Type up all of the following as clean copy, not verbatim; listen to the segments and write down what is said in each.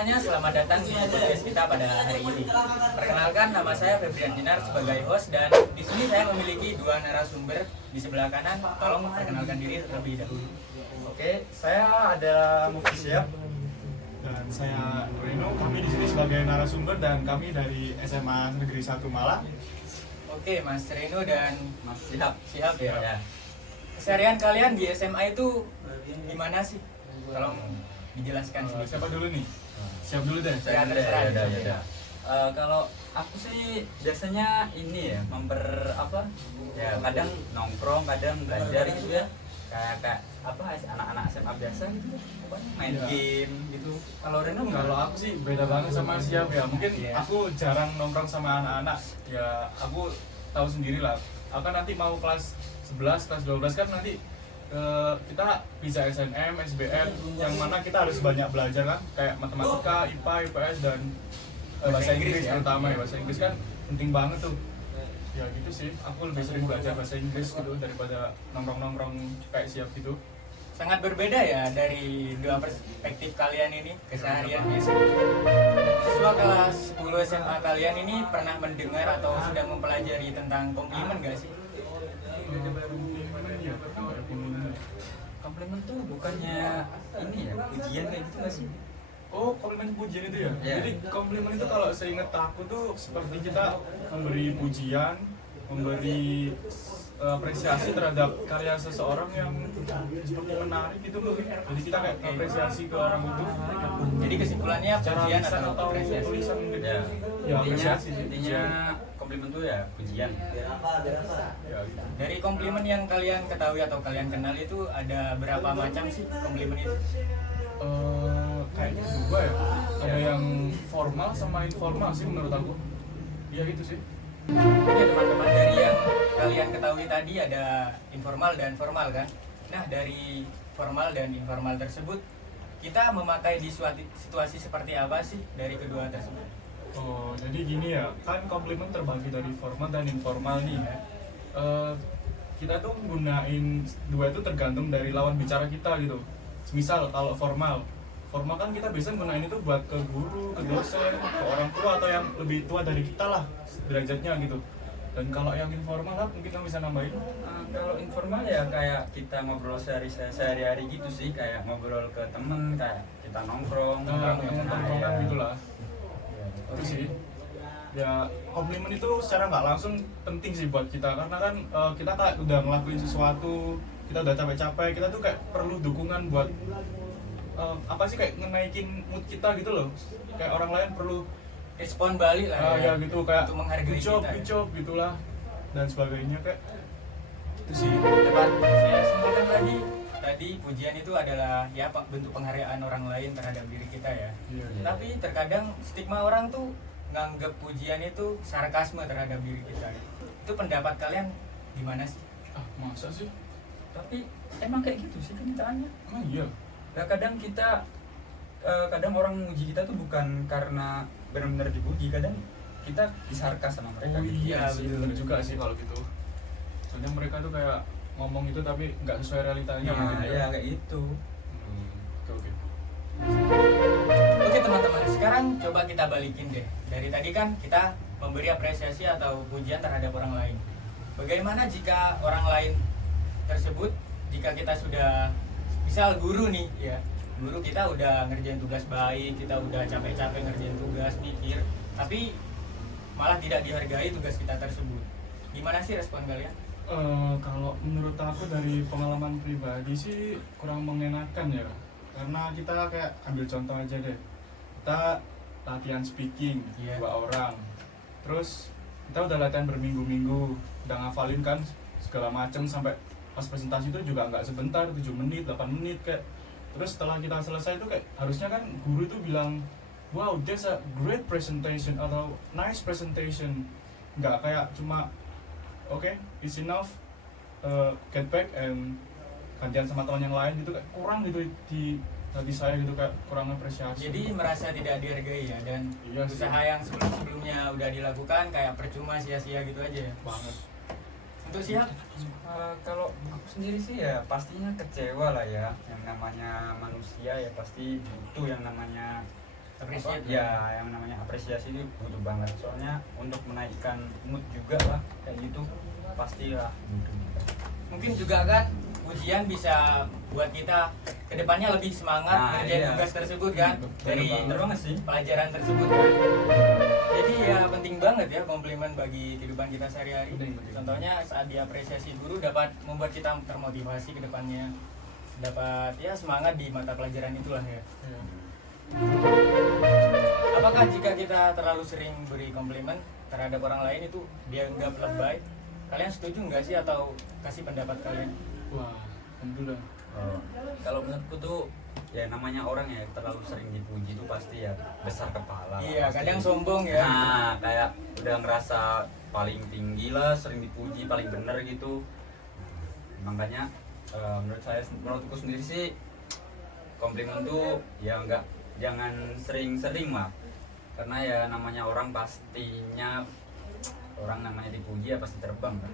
semuanya, selamat datang di podcast kita pada hari ini. Perkenalkan, nama saya Febrian Dinar sebagai host dan di sini saya memiliki dua narasumber di sebelah kanan. Tolong perkenalkan diri terlebih dahulu. Oke, saya adalah Mufti Syihab dan saya Reno. Kami di sini sebagai narasumber dan kami dari SMA Negeri 1 Malang. Oke, Mas Reno dan Mas Syihab. Syihab ya. Keseharian kalian di SMA itu gimana sih? Tolong dijelaskan sedikit. Siapa dulu nih? Siap dulu deh. Ya, terserah. Ya. Kalau aku sih biasanya ini ya ya kadang nongkrong, kadang belajar gitu ya. Kayak anak-anak SMA biasa gitu, main game gitu. Kalau Reno Kalau aku sih beda banget sama Syihab ya. Mungkin aku jarang nongkrong sama anak-anak. Ya aku tahu sendiri lah. Aku kan nanti mau kelas 11, kelas 12 kan nanti kita bisa SNM, SBM yang mana kita harus banyak belajar kan, kayak matematika, IPA, IPS dan bahasa Inggris ya. terutama ya. Bahasa Inggris kan penting banget tuh. Ya gitu sih, aku lebih sering belajar bahasa Inggris gitu daripada nongkrong-nongkrong kayak Syihab gitu. Sangat berbeda ya dari dua perspektif kalian ini kesehariannya. Siswa kelas 10 SMA kalian ini pernah mendengar atau sudah mempelajari tentang komplimen gak sih? komplimen tuh bukannya ini ya pujian kayak gitu nggak sih? Oh, komplimen pujian itu ya? Iya. Jadi komplimen itu kalau seingat aku tuh seperti kita memberi pujian, memberi apresiasi terhadap karya seseorang yang seperti menarik gitu mungkin. Jadi kita kayak apresiasi ke orang itu. Jadi kesimpulannya Cara pujian lisan atau atau apresiasi? tulisan mungkin. Ya, Ya apresiasi sih. intinya komplimen tuh ya pujian. Ya, gitu. Dari komplimen yang kalian ketahui atau kalian kenal itu ada berapa macam sih komplimen itu? Kayaknya dua ya. Ada yang formal sama informal sih menurut aku. Iya gitu sih. Oke teman-teman, dari yang kalian ketahui tadi ada informal dan formal kan? Nah dari formal dan informal tersebut kita memakai di suatu situasi seperti apa sih dari kedua tersebut? Oh, jadi gini ya, kan komplimen terbagi dari formal dan informal nih. Kita tuh gunain dua itu tergantung dari lawan bicara kita gitu. Misal kalau formal kan kita biasa gunain itu buat ke guru, ke dosen, ke orang tua atau yang lebih tua dari kita lah derajatnya gitu. Dan kalau yang informal lah mungkin kamu bisa nambahin. Kalau informal ya kayak kita ngobrol sehari-hari gitu sih, kayak ngobrol ke temen, kayak kita nongkrong, Tongkrongan ya. gitulah. Itu sih. Ya komplimen itu secara nggak langsung penting sih buat kita karena kan kita kayak udah ngelakuin sesuatu, kita udah capek-capek, kita tuh kayak perlu dukungan buat kayak ngenaikin mood kita gitu loh. Kayak orang lain perlu Respon balik lah ya gitu kayak untuk menghargai good kita. job gitulah dan sebagainya kayak itu sih. Tepat, saya simpulkan lagi tadi pujian itu adalah ya bentuk penghargaan orang lain terhadap diri kita ya. Iya. Tapi terkadang stigma orang tuh nganggep pujian itu sarkasme terhadap diri kita. Itu pendapat kalian gimana sih? Masa sih? Tapi emang kayak gitu sih kenyataannya. Emang iya. Ya kadang orang muji kita tuh bukan karena benar-benar dipuji, kadang kita disarkas sama mereka. Oh gitu. iya sih, betul. bener juga sih kalau gitu. Soalnya mereka tuh kayak ngomong itu tapi nggak sesuai realitanya Nah, mungkin ya kayak itu. Oke. Oke teman-teman, sekarang coba kita balikin deh. Dari tadi kan kita memberi apresiasi atau pujian terhadap orang lain. Bagaimana jika orang lain tersebut, jika kita sudah, misal guru nih ya, guru kita udah ngerjain tugas baik, kita udah capek-capek ngerjain tugas, mikir, tapi malah tidak dihargai tugas kita tersebut. Gimana sih respon kalian? Kalau menurut aku dari pengalaman pribadi sih kurang mengenakan ya, karena kita kayak ambil contoh aja deh, kita latihan speaking dua orang, terus kita udah latihan berminggu-minggu, udah ngafalin kan segala macem sampai pas presentasi itu juga nggak sebentar, 7 menit, 8 menit kayak. Terus setelah kita selesai itu kayak harusnya kan guru itu bilang, wow that's a great presentation atau nice presentation, nggak kayak cuma okay, it's enough, get back and gantian sama teman yang lain gitu, kayak kurang gitu di hati saya gitu, kayak kurang apresiasi. Jadi merasa tidak dihargai ya, dan Iya sih. usaha yang sebelum-sebelumnya udah dilakukan kayak percuma, sia-sia gitu aja ya. Banget. Untuk siap? Kalau aku sendiri sih ya pastinya kecewa lah ya. Yang namanya manusia ya pasti butuh yang namanya Appreciate. Ya, yang namanya apresiasi itu butuh banget. Soalnya untuk menaikkan mood juga lah kayak gitu pastilah butuh. Mungkin juga kan ujian bisa buat kita kedepannya lebih semangat Nah, ngerjain iya. tugas tersebut kan, dari Bener banget sih. pelajaran tersebut kan. Jadi ya penting banget ya komplimen bagi kehidupan kita sehari-hari. Penting. Contohnya saat diapresiasi guru dapat membuat kita termotivasi ke depannya, dapat ya semangat di mata pelajaran itulah ya. Iya. Apakah jika kita terlalu sering beri komplimen terhadap orang lain itu dianggap lebay? Kalian setuju nggak sih atau kasih pendapat kalian? Wah, tentu dah. Kalau menurutku tuh ya namanya orang ya terlalu sering dipuji tuh pasti ya besar kepala. Iya, Pasti. kadang sombong ya. Nah, kayak udah ngerasa paling tinggi lah, sering dipuji, paling bener gitu. Makanya menurutku sendiri sih komplimen tuh ya enggak, jangan sering-sering lah. Karena ya namanya orang pastinya orang namanya dipuji ya pasti terbang kan.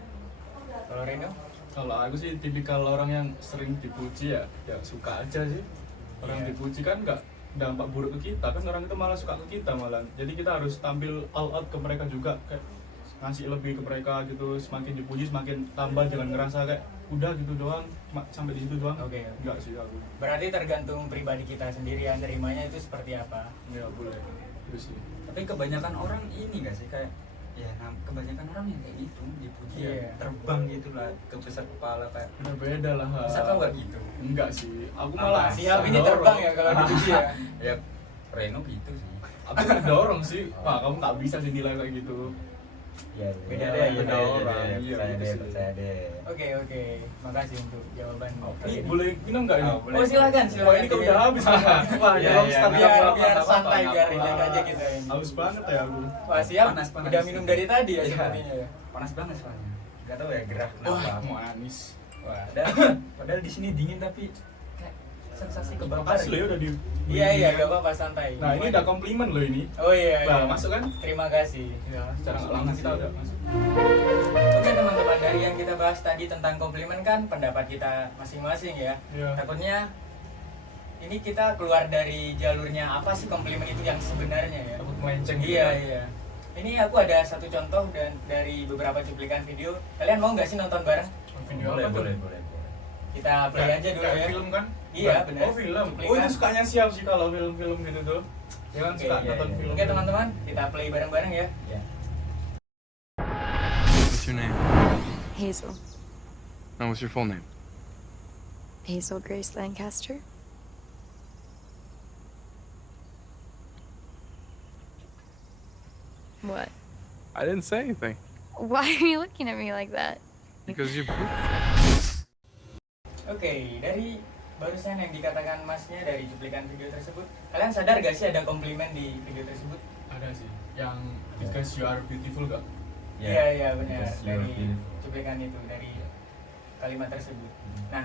Kalau Reno? Kalau aku sih tipikal orang yang sering dipuji ya suka aja sih. Orang Iya. dipuji kan nggak dampak buruk ke kita, kan orang itu malah suka ke kita malah. Jadi kita harus tampil all out ke mereka juga, kayak ngasih lebih ke mereka gitu. Semakin dipuji semakin tambah, jangan ngerasa kayak udah gitu doang, sampai di situ doang. Oke. Enggak sih aku. Berarti tergantung pribadi kita sendiri ya, nerimanya itu seperti apa. Ya boleh. Itu sih. Tapi kebanyakan orang ini gak sih kayak ya kebanyakan orang yang kayak gitu dipuji Iya. ya terbang gitu lah ke besar kepala kayak Beda lah. masa kau gak gitu? Enggak sih. Aku Apa? malah Siap ini dorong. terbang ya kalau dipuji ya. Ya Reno gitu sih. Aku dorong sih. Wah, kamu nggak bisa sih nilai kayak gitu. Ya, Beda ya, deh, beda orang. Iya, percaya gitu deh, sih. percaya deh. Oke. Makasih untuk jawaban. Ini boleh minum nggak ini? Oh, boleh. Oh silakan. Wah, ini kok udah habis kan? Wah, Iya, ya, iya, biar santai, biar rileks aja kita ini. Haus banget ya aku. Wah siap. Panas. Udah minum dari tadi ya Iya. sepertinya ya. Panas banget soalnya. Gak tau ya gerah Wah, kenapa. manis. Wah, padahal di sini dingin tapi kayak sensasi kebakar. Makasih loh ya udah di. Iya, gak apa-apa santai. Nah, ini udah komplimen loh ini. Oh iya. Nah, masuk kan? Terima kasih. Ya, secara nggak langsung kita udah masuk. Oke teman-teman, dari yang kita bahas tadi tentang komplimen kan pendapat kita masing-masing ya. Iya. Takutnya ini kita keluar dari jalurnya apa sih komplimen itu yang sebenarnya ya. Takut melenceng. Iya. Ini aku ada satu contoh dan dari beberapa cuplikan video. Kalian mau nggak sih nonton bareng? Video Boleh, apa tuh? boleh. Kita play aja dulu Kayak ya. film kan? Iya, benar. Oh, film. Cuplikan. Oh, itu sukanya siap sih kalau film-film gitu tuh. Dia kan Oke, suka iya, nonton iya. film. Oke teman-teman, kita play bareng-bareng ya. Ya. What's your name? Hazel. No, what's your full name? Hazel Grace Lancaster. What? I didn't say anything Why are you looking at me like that? because you're beautiful. Oke, dari barusan yang dikatakan masnya dari cuplikan video tersebut, kalian sadar gak sih ada komplimen di video tersebut? Ada sih. Yang because you are beautiful gak? Iya benar, Because you're dari beautiful. cuplikan itu, dari kalimat tersebut. Nah,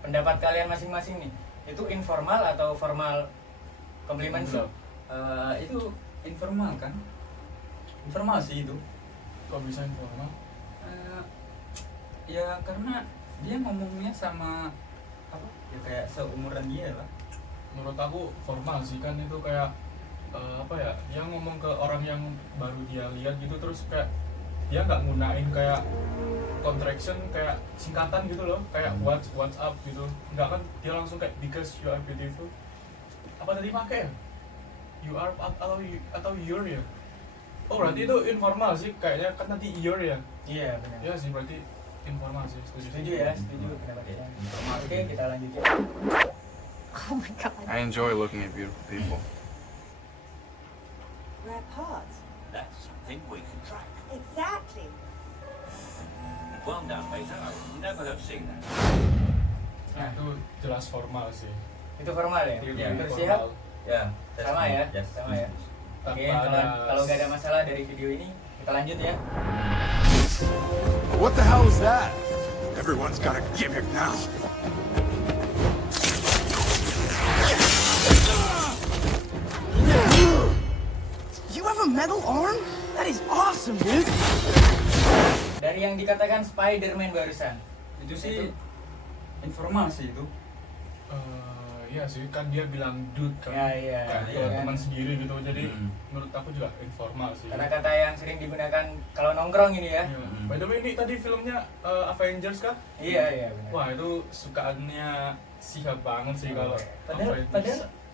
pendapat kalian masing-masing nih, itu informal atau formal komplimen sih? Itu informal kan? Informal sih itu. Kok bisa informal? Ya karena dia ngomongnya sama apa? Ya kayak seumuran dia lah. Menurut aku formal sih, kan itu kayak apa ya, dia ngomong ke orang yang baru dia lihat gitu, terus kayak dia nggak gunain kayak contraction, kayak singkatan gitu loh, kayak what's up gitu, nggak kan, dia langsung kayak because you are beautiful. Apa tadi pakai ya? You are atau you're ya? Oh berarti itu informal sih kayaknya, kan tadi you're ya? Iya benar. Iya sih, berarti informal sih, Setuju ya, setuju pendapat kita. Oke, kita lanjut ya. Oh my god. I enjoy looking at beautiful people. We're apart. That's something we can track. Exactly. Well done, Mason. I would never have seen that. Nah itu jelas formal sih. Itu formal ya? Itu Iya, Bersiap? Ya. Sama ya? Yes. Sama ya? Oke, Tanpa kalau nggak ada masalah dari video ini, kita lanjut ya. What the hell is that? Everyone's got a gimmick now. You have a metal arm? That is awesome, dude. Dari yang dikatakan Spider-Man barusan. Itu sih informal sih itu. iya sih, kan dia bilang dude kan. Iya, Kayak iya kan? teman sendiri gitu. Jadi Hmm. menurut aku juga informal sih. Kata-kata yang sering digunakan kalau nongkrong ini ya. Iya. By the way, ini tadi filmnya Avengers kah? Iya benar. Wah, itu sukaannya Sihab banget sih kalau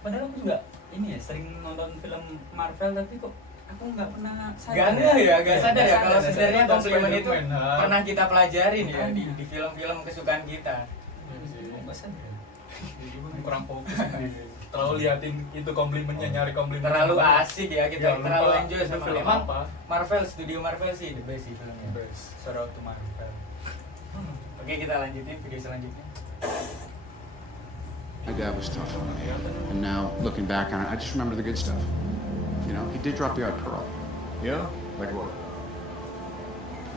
Padahal aku juga ini ya sering nonton film Marvel, tapi kok aku nggak pernah Gak sadar ya kalau sebenarnya Nonton komplimen itu Spider-Man, ha. pernah kita pelajarin ya Makanya. di film-film kesukaan kita. Iya sih. Kok nggak sadar? Kurang fokus. Terlalu liatin itu komplimennya, nyari komplimen. Terlalu asik ya kita, Ya, terlalu lupa enjoy itu sama film emang apa. Marvel, studio Marvel sih the best sih filmnya. Best. Shout out to Marvel. Oke, kita lanjutin video selanjutnya. My dad was tough. And now, looking back on it, I just remember the good stuff. You know, he did drop the odd pearl. Yeah? Like what?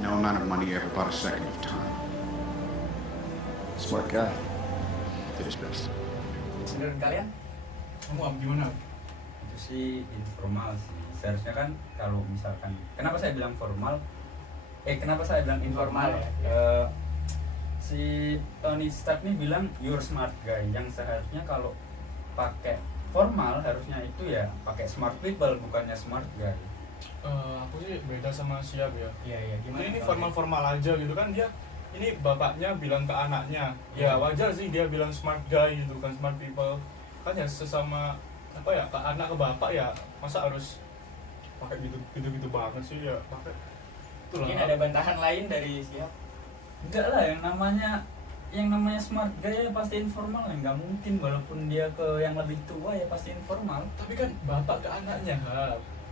No amount of money ever bought a second of time. Smart guy. Did his best. Menurut kalian? Kamu gimana? Itu sih informal sih. Seharusnya kan kalau misalkan, kenapa saya bilang formal? Kenapa saya bilang informal ya? Si Tony Stark nih bilang you're smart guy, yang seharusnya kalau pakai formal harusnya itu ya pakai smart people, bukannya smart guy. Aku sih beda sama Siap ya. Iya, gimana? Ini formal-formal aja gitu kan, dia ini bapaknya bilang ke anaknya, ya wajar sih dia bilang smart guy gitu kan, smart people kan ya sesama apa ya, ke anak ke bapak ya, masa harus pakai gitu banget sih ya, pakai itulah. Mungkin ada bantahan lain dari Siap. Enggak lah, yang namanya smart guy ya pasti informal ya, nggak mungkin walaupun dia ke yang lebih tua ya pasti informal. Tapi kan bapak ke anaknya,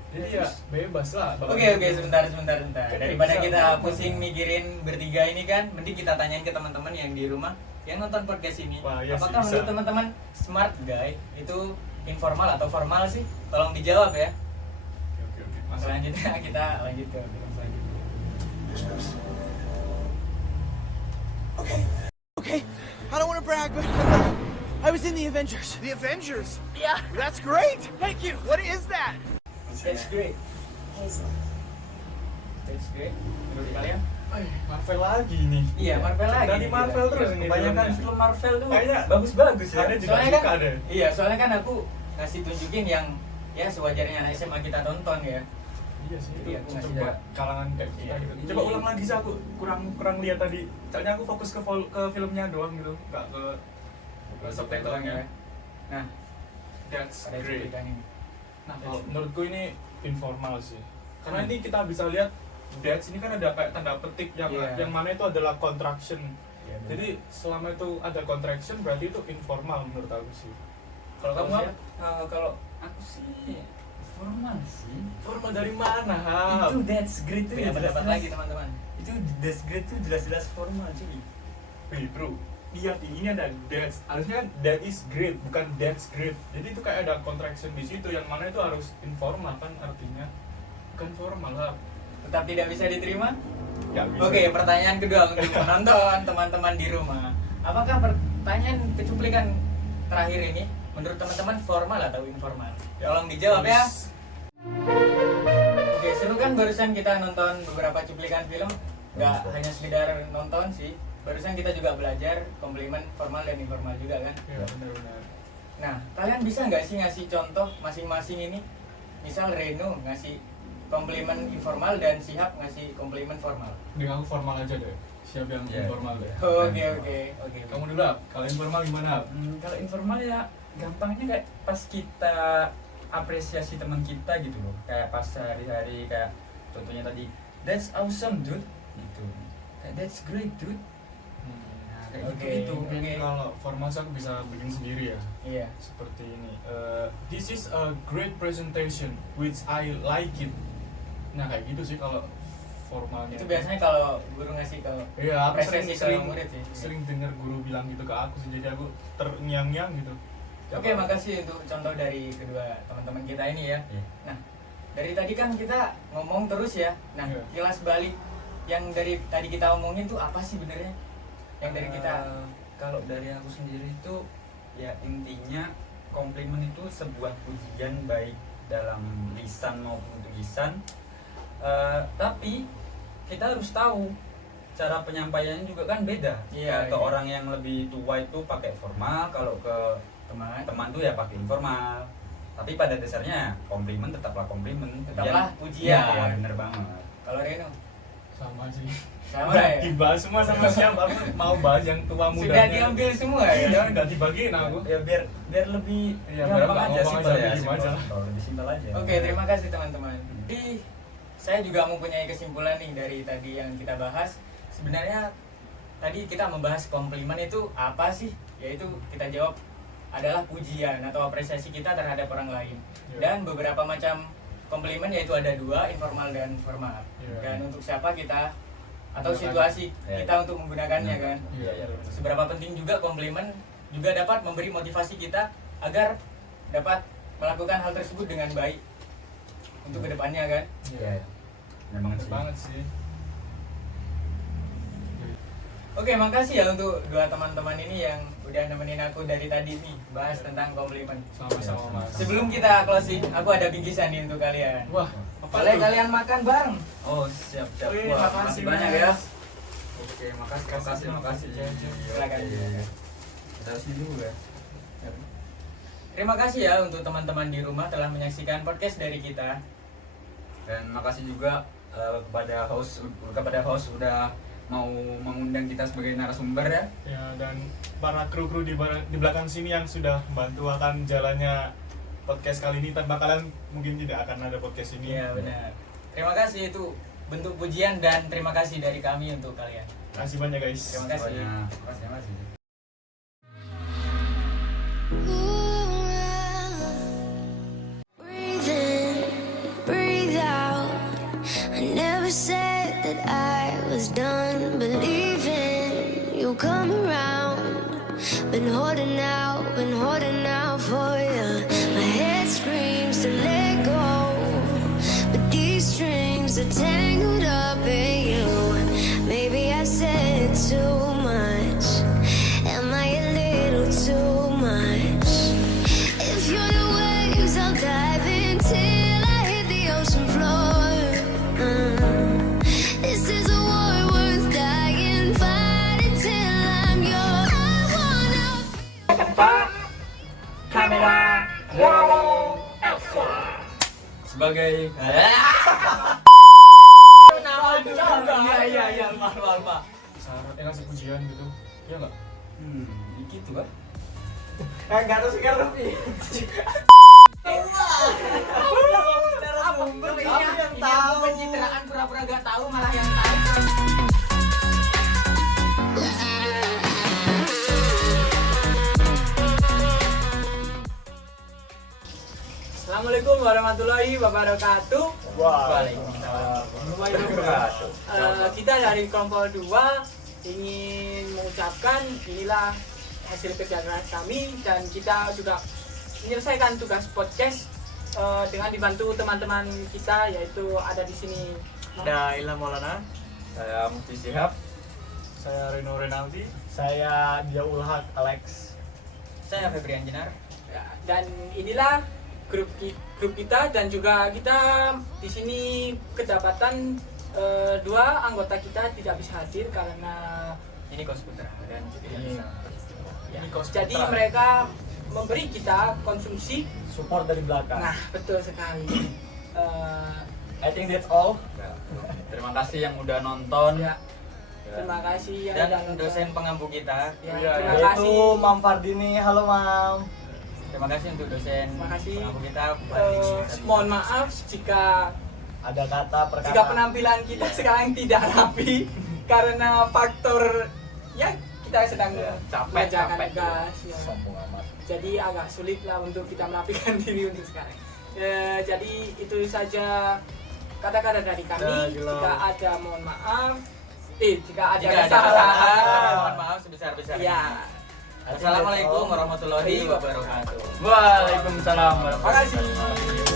jadi ya bebas lah. Oke, sebentar. Daripada bisa. kita pusing mikirin bertiga ini kan, mending kita tanyain ke teman-teman yang di rumah yang nonton podcast ini. Wah, iya sih, apakah bisa. menurut teman-teman smart guy itu informal atau formal sih? Tolong dijawab ya. Oke. Masalah Selanjutnya kita lanjut ke film selanjutnya. His best. Okay, I don't want to brag, but I was in the Avengers. The Avengers? Yeah. That's great. Thank you. What is that? That's great. Hazel. That's great. Menurut kalian? Marvel lagi nih. Iya, Marvel lagi. Dari Marvel terus ini. Kebanyakan filmnya. film Marvel tuh Kayaknya bagus-bagus ya. ada juga Soalnya suka kan, deh. iya, soalnya kan aku ngasih tunjukin yang ya sewajarnya anak SMA kita tonton ya. Iya sih, itu Iya, aku ngasih coba ya. kalangan kayak kita Iya. gitu. Coba ulang lagi sih, aku kurang lihat tadi. Soalnya aku fokus ke filmnya doang gitu, nggak ke subtitlenya. Nah, That's pada great. cuplikan ini. Nah, kalau menurutku ini informal sih. Karena Hmm. ini kita bisa lihat that's ini kan ada kayak tanda petik yang Iya. yang mana itu adalah contraction. Iya, benar. Jadi selama itu ada contraction berarti itu informal menurut aku sih. Kalau kamu Kalau apa? Kalau aku sih formal sih. Formal dari mana? Hap? Itu that's great tuh Beda ya pendapat jelas-jelas. lagi teman-teman. Itu that's great tuh jelas-jelas formal cuy. Wih bro, lihat ini ada that's, harusnya kan that is great, bukan that's great. Jadi itu kayak ada contraction di situ, yang mana itu harus informal kan artinya, bukan formal lah. Tetap tidak bisa diterima? Ya bisa. Oke, pertanyaan kedua untuk penonton teman-teman di rumah. Apakah pertanyaan kecuplikan terakhir ini menurut teman-teman formal atau informal? Tolong dijawab ya. Oke, seru kan barusan kita nonton beberapa cuplikan film. Nggak hanya sekedar nonton sih. Barusan kita juga belajar komplimen formal dan informal juga kan. Ya benar-benar. Nah, kalian bisa nggak sih ngasih contoh masing-masing ini? Misal Reno ngasih komplimen informal dan Sihab ngasih komplimen formal. Dengan aku formal aja deh. Siapa yang Iya. informal deh? Oke. Kamu dulu, Ap. Kalau informal gimana? Ap? Kalau informal ya gampangnya kayak pas kita apresiasi teman kita gitu loh, kayak pas sehari-hari, kayak contohnya tadi that's awesome dude gitu, kayak that's great dude. Nah, kayak Oke. gitu Mungkin Oke. kalau formal sih aku bisa bikin sendiri ya. Iya. Seperti ini. This is a great presentation, which I like it. Nah kayak gitu sih kalau formalnya. Itu biasanya kalau guru ngasih ke Iya, aku apresiasi sering ke murid sih. sering dengar guru bilang gitu ke aku sih, jadi aku terngiang-ngiang gitu. Oke, makasih untuk contoh dari kedua teman-teman kita ini ya. Iya. Nah, dari tadi kan kita ngomong terus ya. Nah, Iya. kilas balik yang dari tadi kita omongin tuh apa sih benernya? Yang dari kita Kalau dari aku sendiri itu ya intinya komplimen itu sebuah pujian baik dalam lisan maupun tulisan. Tapi kita harus tahu cara penyampaiannya juga kan beda. Iya, Ke iya. orang yang lebih tua itu pakai formal, kalau ke teman tuh ya pakai informal, tapi pada dasarnya komplimen tetaplah komplimen, Tetaplah Ya, pujian. ya bener banget. Kalau Reno Sama sih. sama Udah ya. dibahas semua sama siapa? Aku mau bahas yang tua Sudah mudanya. diambil semua ya. Iya, udah dibagiin aku. Ya biar lebih Iya, gampang biar nggak aja, ngomong simpel aja, ya, diem simpel, aja. simpel, lebih simpel aja. Oke, terima kasih teman-teman. Jadi saya juga mempunyai kesimpulan nih dari tadi yang kita bahas. Sebenarnya tadi kita membahas komplimen itu apa sih? Yaitu kita jawab adalah pujian atau apresiasi kita terhadap orang lain. Iya. Dan beberapa macam komplimen yaitu ada dua, informal dan formal. Iya. Dan untuk siapa kita atau Menggunakan. situasi Iya. kita untuk menggunakannya kan. Iya, iya. Seberapa penting juga komplimen juga dapat memberi motivasi kita agar dapat melakukan hal tersebut dengan baik untuk kedepannya kan. Iya. Memang Bener sih. banget sih. Oke, makasih ya untuk dua teman-teman ini yang udah nemenin aku dari tadi nih bahas tentang komplimen. Sama-sama Mas. Sebelum kita closing, aku ada bingkisan nih untuk kalian. Wah, apa Boleh tuh? kalian makan bareng. Oh, siap. Wih, Wah, makasih, banyak Mas. ya. Oke, makasih. Silakan. Oke. Kita harus dulu ya. Terima kasih ya untuk teman-teman di rumah telah menyaksikan podcast dari kita. Dan makasih juga kepada host udah mau mengundang kita sebagai narasumber ya. Ya, dan para kru-kru di belakang sini yang sudah membantu akan jalannya podcast kali ini. Tanpa kalian mungkin tidak akan ada podcast ini. Iya, benar. Terima kasih, itu bentuk pujian dan terima kasih dari kami untuk kalian. Terima kasih banyak guys. Terima kasih. Makasih. Breathe in, breathe out. I never said that I was done believing you come around. Been holding out for you. My head screams to let go, but these strings are tangled up in you. Maybe I said too much. Am I a little too much? If you're the waves, I'll dive in till I hit the ocean floor. This is a war worth dying, fighting till I'm yours. I wanna Sebagai Iya, maaf. Syaratnya ngasih pujian gitu. Iya nggak? gitu kan. Enggak tahu sekarang tapi. Yang tahu pencitraan pura-pura gak tahu malah yang tahu. Assalamualaikum warahmatullahi wabarakatuh. Waalaikumsalam. Kita dari kelompok 2 ingin mengucapkan inilah hasil kerja keras kami dan kita sudah menyelesaikan tugas podcast dengan dibantu teman-teman kita yaitu ada di sini. Ada Ilham Maulana. Saya Mufti Syihab. Saya Reno Renaldi. Saya Diaul Haq Alex. Saya Febrian Jenar. Ya, dan inilah grup kita dan juga kita di sini kedapatan 2 anggota kita tidak bisa hadir karena Ini Kos Putra dan Ini. ya, Ini Kos jadi Putra. mereka memberi kita konsumsi. Support dari belakang. Nah, betul sekali. I think that's all. Terima kasih yang udah nonton. Ya, terima kasih yang dan udah nonton. dosen pengampu kita. Ya, Iya, terima Yaitu kasih. Mam Fardini. Halo Mam. Terima kasih untuk dosen Terima kasih. pengampu kita. Mohon maaf jika Ada kata perkata. jika penampilan kita sekarang tidak rapi karena faktor ya kita sedang mengerjakan tugas ya. Sombong amat. Jadi agak sulit lah untuk kita merapikan diri untuk sekarang. Jadi itu saja kata-kata dari kami. Jika ada mohon maaf, jika ada Jika ada kesalahan, kesalahan, mohon maaf sebesar-besarnya. ya. Assalamualaikum warahmatullahi wabarakatuh. Waalaikumsalam warahmatullahi Makasih. wabarakatuh.